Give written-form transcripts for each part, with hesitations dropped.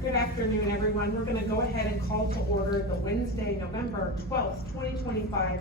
Good afternoon, everyone. We're going to go ahead and call to order the Wednesday, November 12th, 2025,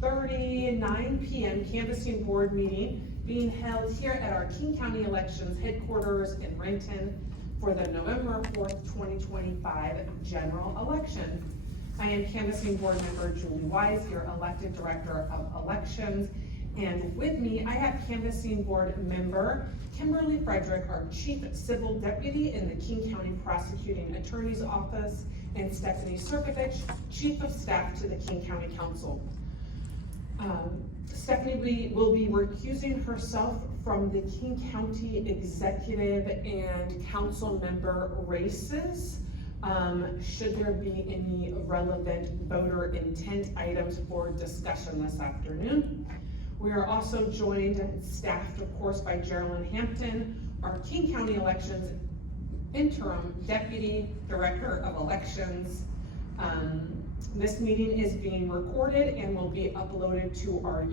1:39 p.m. canvassing board meeting being held here at our King County Elections headquarters in Renton for the November 4th, 2025 general election. I am canvassing board member Julie Wise, your elected director of elections. And with me, I have canvassing board member Kimberly Frederick, our chief civil deputy in the King County Prosecuting Attorney's Office, and Stephanie Serkovich, chief of staff to the King County Council. Stephanie will be recusing herself from the King County executive and council member races. Should there be any relevant voter intent items for discussion this afternoon. We are also joined and staffed, of course, by Geraldine Hampton, our King County Elections interim deputy director of elections. This meeting is being recorded and will be uploaded to our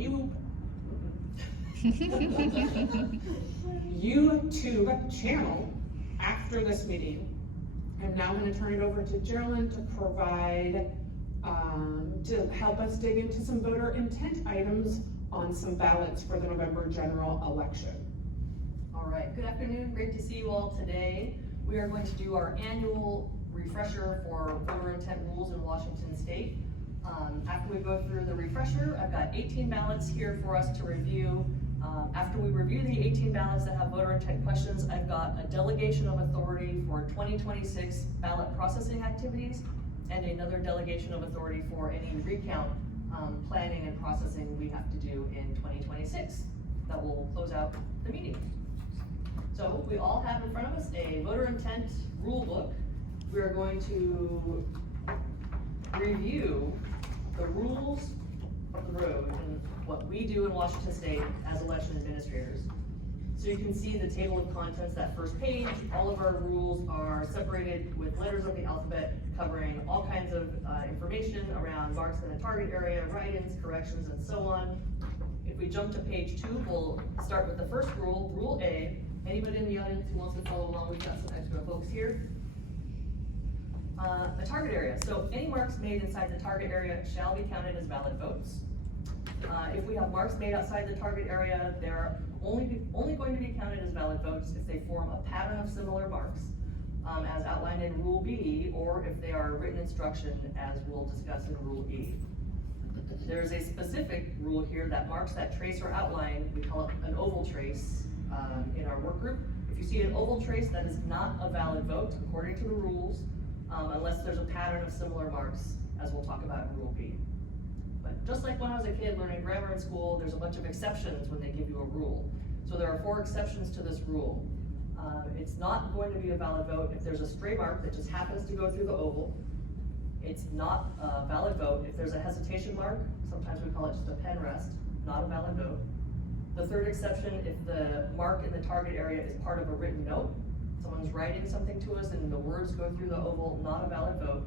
YouTube channel after this meeting. I'm now going to turn it over to Geraldine to provide, to help us dig into some voter intent items on some ballots for the November general election. All right, good afternoon, great to see you all today. We are going to do our annual refresher for voter intent rules in Washington State. After we go through the refresher, I've got 18 ballots here for us to review. After we review the 18 ballots that have voter intent questions, I've got a delegation of authority for 2026 ballot processing activities and another delegation of authority for any recount planning and processing we have to do in 2026. That will close out the meeting. So we all have in front of us a voter intent rule book. We are going to review the rules of the road and what we do in Washington State as election administrators. So you can see the table of contents, that first page. All of our rules are separated with letters of the alphabet, covering all kinds of information around marks in the target area, write-ins, corrections, and so on. If we jump to page 2, we'll start with the first rule, Rule A. Anybody in the audience who wants to follow along, we've got some extra folks here. The target area. So any marks made inside the target area shall be counted as valid votes. If we have marks made outside the target area, they're only going to be counted as valid votes if they form a pattern of similar marks, as outlined in Rule B, or if they are written instruction, as we'll discuss in Rule E. There's a specific rule here that marks that trace or outline. We call it an oval trace in our work group. If you see an oval trace, that is not a valid vote according to the rules, unless there's a pattern of similar marks, as we'll talk about in Rule B. But just like when I was a kid learning grammar in school, there's a bunch of exceptions when they give you a rule. So there are 4 exceptions to this rule. It's not going to be a valid vote if there's a stray mark that just happens to go through the oval. It's not a valid vote if there's a hesitation mark. Sometimes we call it just a pen rest, not a valid vote. The third exception, if the mark in the target area is part of a written note, someone's writing something to us and the words go through the oval, not a valid vote.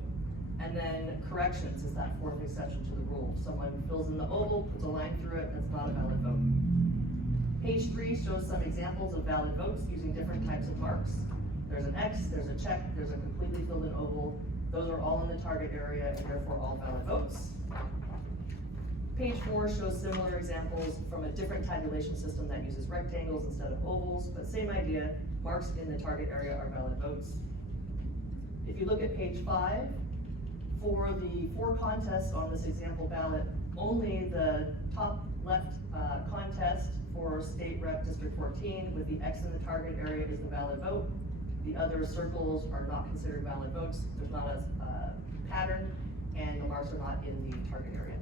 And then corrections is that 4th exception to the rule. Someone fills in the oval, puts a line through it, that's not a valid vote. Page 3 shows some examples of valid votes using different types of marks. There's an X, there's a check, there's a completely filled in oval. Those are all in the target area and therefore all valid votes. Page 4 shows similar examples from a different tabulation system that uses rectangles instead of ovals, but same idea, marks in the target area are valid votes. If you look at page 5, for the 4 contests on this example ballot, only the top left contest for State Rep District 14 with the X in the target area is the valid vote. The other circles are not considered valid votes. There's not a pattern, and the marks are not in the target area.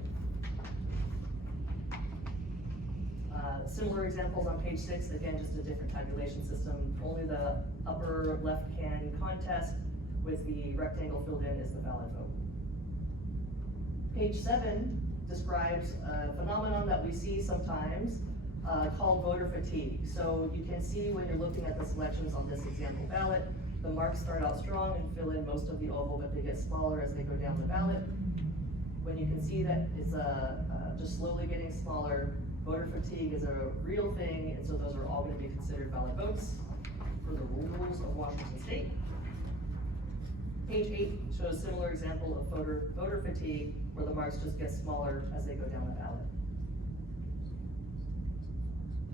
Similar examples on page 6, again, just a different tabulation system. Only the upper left can contest with the rectangle filled in is the valid vote. Page 7 describes a phenomenon that we see sometimes called voter fatigue. So you can see when you're looking at the selections on this example ballot, the marks start out strong and fill in most of the oval, but they get smaller as they go down the ballot. When you can see that it's just slowly getting smaller, voter fatigue is a real thing, and so those are all going to be considered valid votes for the rules of Washington State. Page 8 shows a similar example of voter fatigue, where the marks just get smaller as they go down the ballot.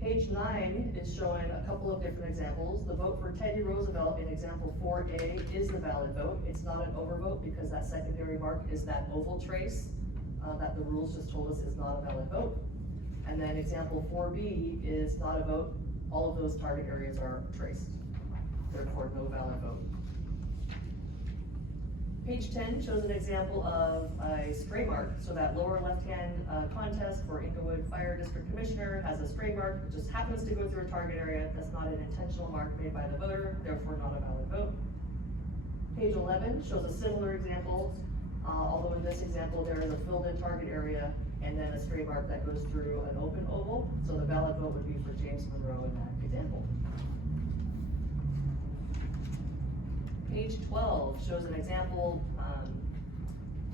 Page 9 is showing a couple of different examples. The vote for Teddy Roosevelt in example 4A is the valid vote. It's not an overvote because that secondary mark is that oval trace that the rules just told us is not a valid vote. And then example 4B is not a vote. All of those target areas are traced. Therefore, no valid vote. Page 10 shows an example of a stray mark. So that lower left-hand contest for Inglewood Fire District Commissioner has a stray mark. It just happens to go through a target area. That's not an intentional mark made by the voter, therefore not a valid vote. Page 11 shows a similar example, although in this example there is a filled-in target area and then a stray mark that goes through an open oval. So the valid vote would be for James Monroe in that example. Page 12 shows an example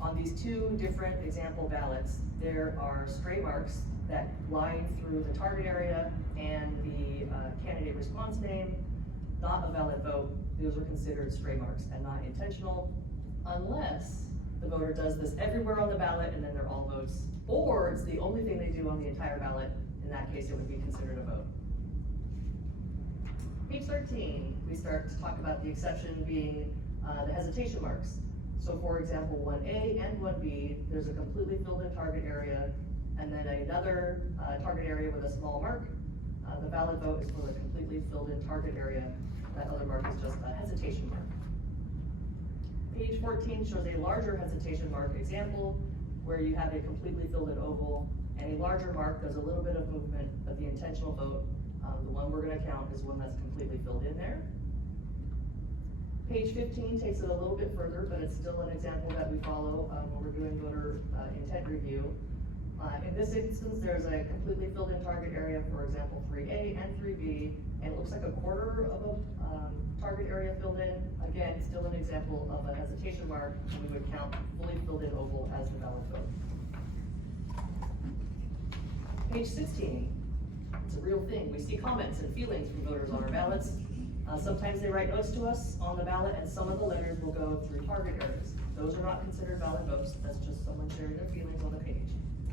on these two different example ballots. There are stray marks that line through the target area and the candidate response name. Not a valid vote. Those are considered stray marks and not intentional, unless the voter does this everywhere on the ballot and then they're all votes, or it's the only thing they do on the entire ballot. In that case, it would be considered a vote. Page 13, we start to talk about the exception being the hesitation marks. So for example, 1A and 1B, there's a completely filled in target area and then another target area with a small mark. The valid vote is for the completely filled in target area. That other mark is just a hesitation mark. Page 14 shows a larger hesitation mark example where you have a completely filled in oval and a larger mark does a little bit of movement, but the intentional vote, the one we're gonna count is one that's completely filled in there. Page 15 takes it a little bit further, but it's still an example that we follow when we're doing voter intent review. In this instance, there's a completely filled in target area, for example, 3A and 3B, and it looks like a quarter of a target area filled in. Again, still an example of a hesitation mark, and we would count fully filled in oval as the valid vote. Page 16. It's a real thing. We see comments and feelings from voters on our ballots. Sometimes they write notes to us on the ballot and some of the letters will go through target areas. Those are not considered valid votes. That's just someone sharing their feelings on the page.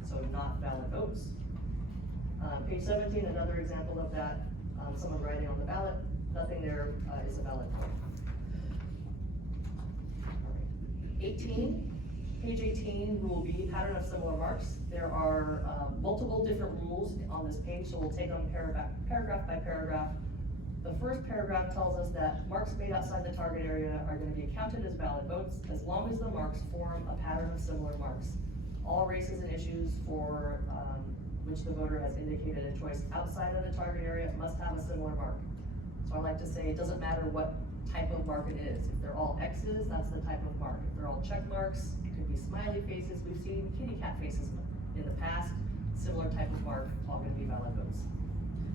So not valid votes. Page 17, another example of that. Someone writing on the ballot. Nothing there is a valid vote. 18. Page 18, Rule B, pattern of similar marks. There are multiple different rules on this page, so we'll take them paragraph by paragraph. The first paragraph tells us that marks made outside the target area are going to be counted as valid votes as long as the marks form a pattern of similar marks. All races and issues for which the voter has indicated a choice outside of the target area must have a similar mark. So I like to say it doesn't matter what type of mark it is. If they're all X's, that's the type of mark. If they're all check marks, it could be smiley faces. We've seen kitty cat faces in the past. Similar type of mark, all going to be valid votes.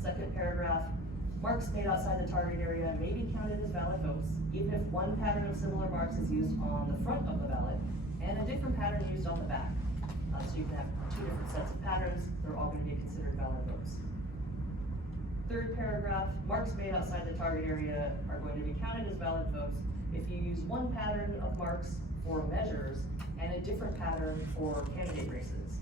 Second paragraph, marks made outside the target area may be counted as valid votes, even if one pattern of similar marks is used on the front of the ballot and a different pattern used on the back. So you can have two different sets of patterns. They're all going to be considered valid votes. Third paragraph, marks made outside the target area are going to be counted as valid votes if you use one pattern of marks for measures and a different pattern for candidate races.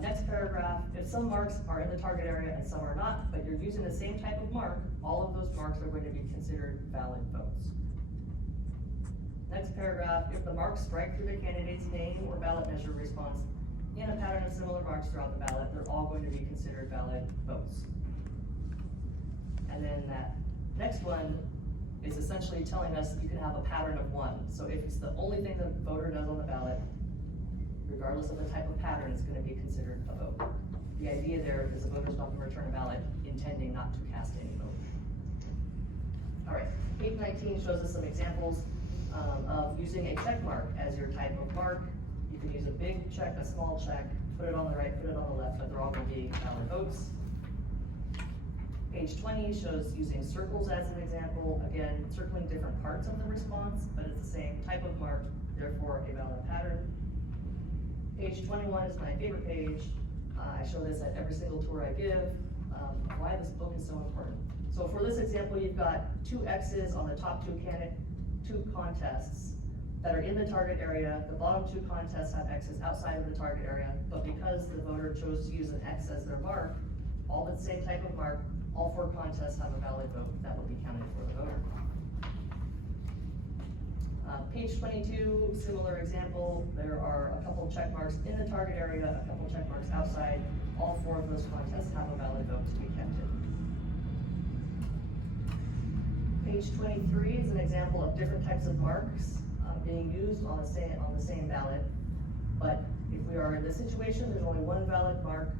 Next paragraph, if some marks are in the target area and some are not, but you're using the same type of mark, all of those marks are going to be considered valid votes. Next paragraph, if the marks strike through the candidate's name or ballot measure response in a pattern of similar marks throughout the ballot, they're all going to be considered valid votes. And then that next one is essentially telling us you can have a pattern of one. So if it's the only thing the voter does on the ballot, regardless of the type of pattern, it's going to be considered a vote. The idea there is the voter's not going to return a ballot intending not to cast any vote. All right, page 19 shows us some examples of using a check mark as your type of mark. You can use a big check, a small check, put it on the right, put it on the left, but they're all going to be valid votes. Page 20 shows using circles as an example. Again, circling different parts of the response, but it's the same type of mark, therefore a valid pattern. Page 21 is my favorite page. I show this at every single tour I give. Why this book is so important. So for this example, you've got two X's on the top two two contests that are in the target area, the bottom two contests have X's outside of the target area, but because the voter chose to use an X as their mark, all with the same type of mark, all four contests have a valid vote that will be counted for the voter. Page 22, similar example, there are a couple check marks in the target area, a couple check marks outside. All four of those contests have a valid vote to be counted. Page 23 is an example of different types of marks being used on the same ballot. But if we are in this situation, there's only one valid mark.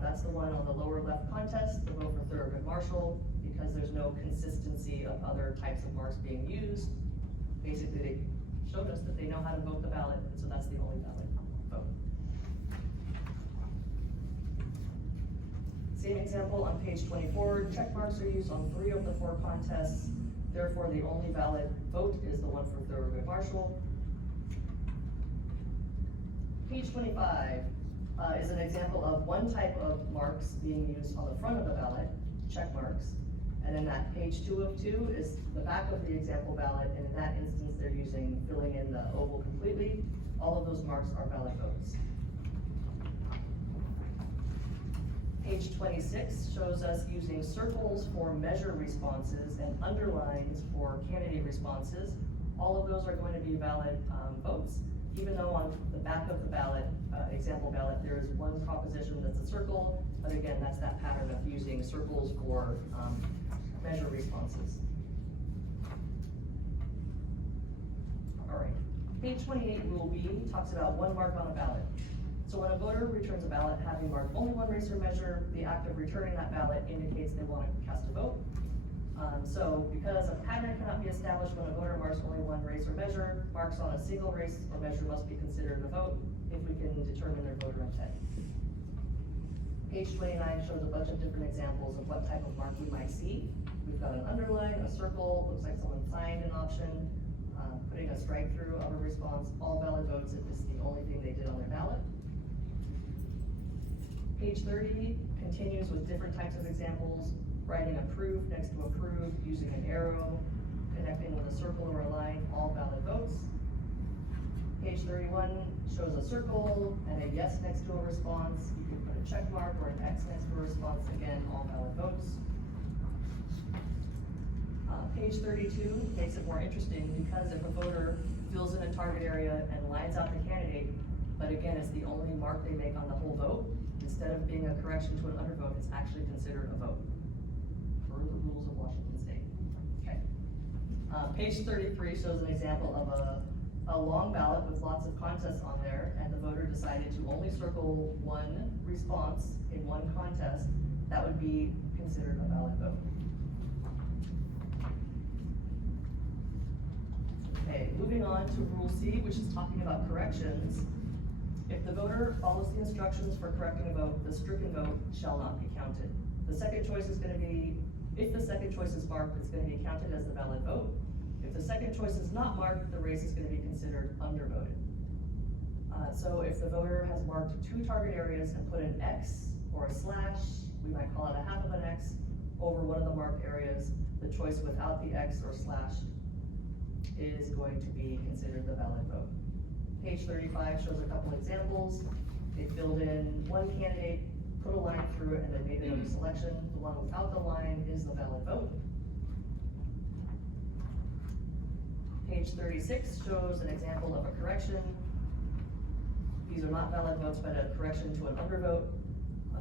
That's the one on the lower left contest, the vote for Thurgood Marshall, because there's no consistency of other types of marks being used. Basically, they showed us that they know how to vote the ballot, and so that's the only valid vote. Same example on page 24, check marks are used on 3 of the 4 contests. Therefore, the only valid vote is the one for Thurgood Marshall. Page 25 is an example of one type of marks being used on the front of the ballot, check marks. And then that page 2 of 2 is the back of the example ballot, and in that instance, they're filling in the oval completely. All of those marks are valid votes. Page 26 shows us using circles for measure responses and underlines for candidate responses. All of those are going to be valid votes, even though on the back of the ballot, example ballot, there is one proposition that's a circle, but again, that's that pattern of using circles for measure responses. All right, page 28, Rule B, talks about one mark on a ballot. So when a voter returns a ballot having marked only one race or measure, the act of returning that ballot indicates they want to cast a vote. So because a pattern cannot be established when a voter marks only one race or measure, marks on a single race or measure must be considered a vote if we can determine their voter intent. Page 29 shows a bunch of different examples of what type of mark we might see. We've got an underline, a circle, looks like someone signed an option, putting a strike through of a response, all valid votes if it's the only thing they did on their ballot. Page 30 continues with different types of examples, writing approve next to approve, using an arrow, connecting with a circle or a line, all valid votes. Page 31 shows a circle and a yes next to a response. You can put a check mark or an X next to a response, again, all valid votes. Page 32 makes it more interesting because if a voter fills in a target area and lines out the candidate, but again, it's the only mark they make on the whole vote, instead of being a correction to an undervote, it's actually considered a vote per the rules of Washington State. Okay. Page 33 shows an example of a long ballot with lots of contests on there, and the voter decided to only circle one response in one contest. That would be considered a valid vote. Okay, moving on to Rule C, which is talking about corrections. If the voter follows the instructions for correcting a vote, the stricken vote shall not be counted. The second choice is going to be, if the second choice is marked, it's going to be counted as a valid vote. If the second choice is not marked, the race is going to be considered undervoted. So if the voter has marked 2 target areas and put an X or a slash, we might call it a half of an X, over one of the marked areas, the choice without the X or slash is going to be considered the valid vote. Page 35 shows a couple examples. They filled in one candidate, put a line through it, and then made another selection. The one without the line is the valid vote. Page 36 shows an example of a correction. These are not valid votes, but a correction to an undervote,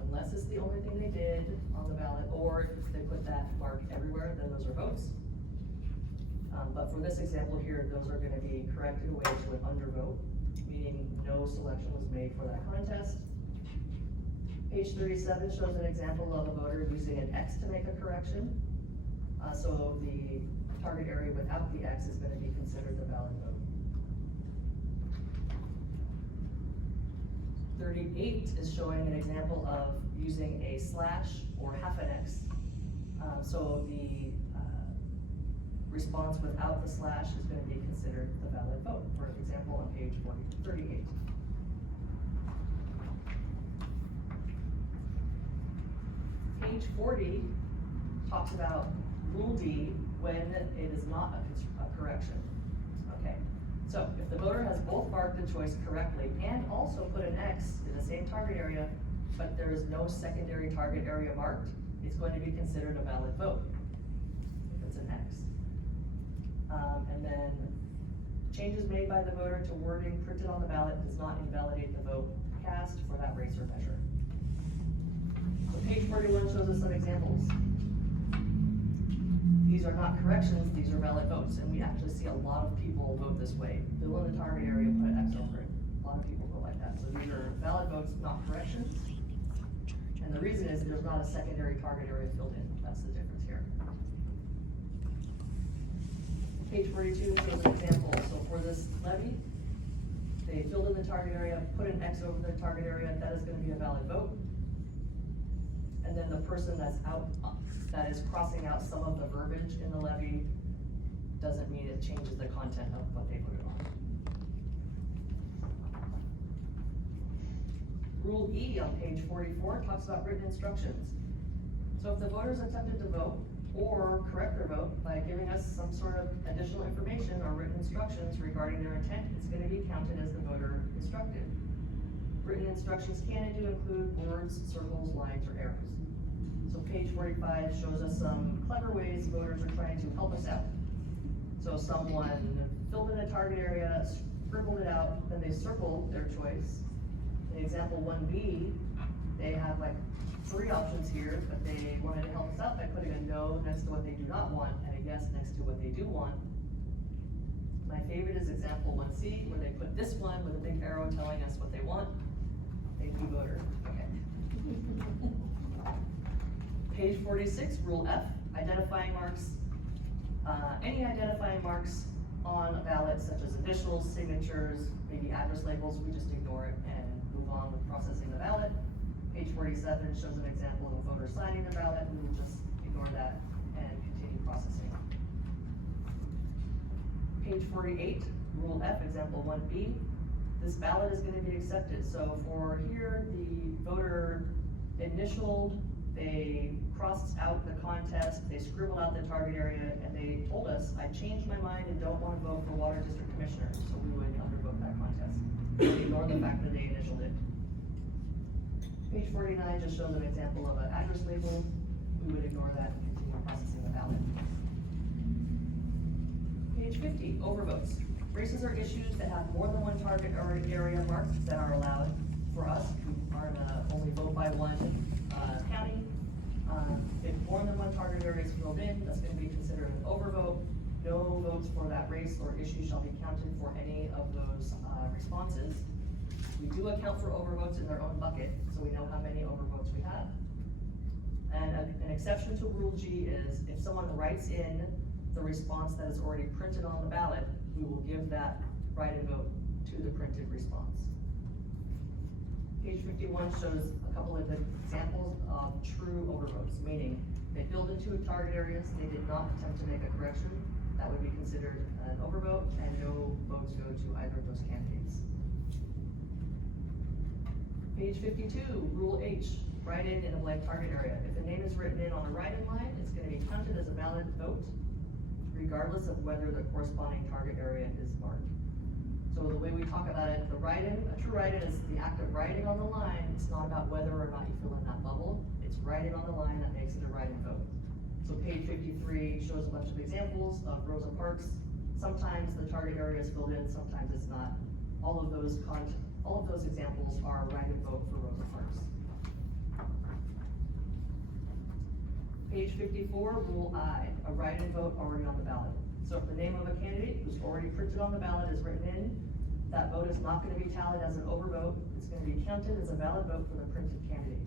unless it's the only thing they did on the ballot, or if they put that mark everywhere, then those are votes. But for this example here, those are going to be corrected away to an undervote, meaning no selection was made for that contest. Page 37 shows an example of a voter using an X to make a correction. So the target area without the X is going to be considered the valid vote. 38 is showing an example of using a slash or half an X. So the response without the slash is going to be considered the valid vote, for example, on page 38. Page 40 talks about Rule D when it is not a correction. Okay, so if the voter has both marked the choice correctly and also put an X in the same target area, but there is no secondary target area marked, it's going to be considered a valid vote, if it's an X. And then changes made by the voter to wording printed on the ballot does not invalidate the vote cast for that race or measure. So page 41 shows us some examples. These are not corrections, these are valid votes, and we actually see a lot of people vote this way. Fill in the target area, put an X over it. A lot of people go like that. So these are valid votes, not corrections. And the reason is there's not a secondary target area filled in. That's the difference here. Page 42 shows an example. So for this levy, they filled in the target area, put an X over the target area, that is gonna be a valid vote. And then the person that's that is crossing out some of the verbiage in the levy doesn't mean it changes the content of what they voted on. Rule E on page 44 talks about written instructions. So if the voters attempted to vote or correct their vote by giving us some sort of additional information or written instructions regarding their intent, it's going to be counted as the voter instructed. Written instructions can and do include words, circles, lines, or arrows. So page 45 shows us some clever ways voters are trying to help us out. So someone filled in a target area, scribbled it out, then they circled their choice. In example 1B, they have like 3 options here, but they wanted to help us out by putting a no next to what they do not want and a yes next to what they do want. My favorite is example 1C, where they put this one with a big arrow telling us what they want. Thank you, voter. Okay. Page 46, rule F, identifying marks. Any identifying marks on a ballot, such as initials, signatures, maybe address labels, we just ignore it and move on with processing the ballot. Page 47 shows an example of a voter signing the ballot, we will just ignore that and continue processing. Page 48, rule F, example 1B, this ballot is going to be accepted. So for here, the voter initialed, they crossed out the contest, they scribbled out the target area, and they told us, I changed my mind and don't want to vote for Water District Commissioner, so we would undervote that contest. We ignore the fact that they initialed it. Page 49 just shows an example of an address label. We would ignore that and continue processing the ballot. Page 50, overvotes. Races are issues that have more than one target area marked that are allowed. For us, we are gonna only vote by one county. If more than one target area is filled in, that's gonna be considered an overvote. No votes for that race or issue shall be counted for any of those responses. We do account for overvotes in their own bucket, so we know how many overvotes we have. And an exception to rule G is if someone writes in the response that is already printed on the ballot, we will give that write-in vote to the printed response. Page 51 shows a couple of examples of true overvotes, meaning they filled into target areas, they did not attempt to make a correction. That would be considered an overvote, and no votes go to either of those candidates. Page 52, rule H, write-in in a blank target area. If the name is written in on the write-in line, it's going to be counted as a valid vote, regardless of whether the corresponding target area is marked. So the way we talk about it, the write-in, a true write-in is the act of writing on the line. It's not about whether or not you fill in that bubble. It's writing on the line that makes it a write-in vote. So page 53 shows a bunch of examples of Rosa Parks. Sometimes the target area is filled in, sometimes it's not. All of those examples are write-in vote for Rosa Parks. Page 54, rule I, a write-in vote already on the ballot. So if the name of a candidate who's already printed on the ballot is written in, that vote is not going to be tallied as an overvote. It's going to be counted as a valid vote for the printed candidate.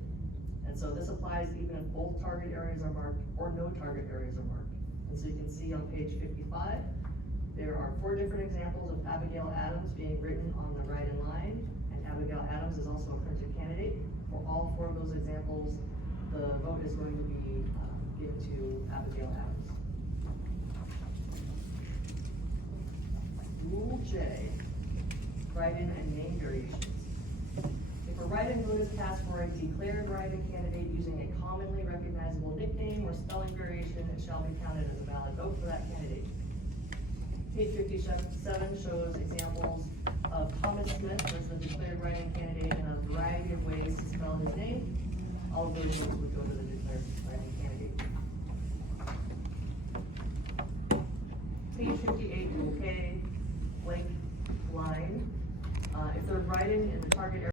And so this applies even if both target areas are marked or no target areas are marked. And so you can see on page 55, there are 4 different examples of Abigail Adams being written on the write-in line, and Abigail Adams is also a printed candidate. For all 4 of those examples, the vote is going to be given to Abigail Adams. Rule J, write-in and name variations. If a write-in vote is cast for a declared write-in candidate using a commonly recognizable nickname or spelling variation, it shall be counted as a valid vote for that candidate. Page 57 shows examples of Thomas Smith as the declared write-in candidate in a variety of ways to spell his name. All of those votes would go to the declared write-in candidate. Page 58, okay, blank line. If they're write-in in the target area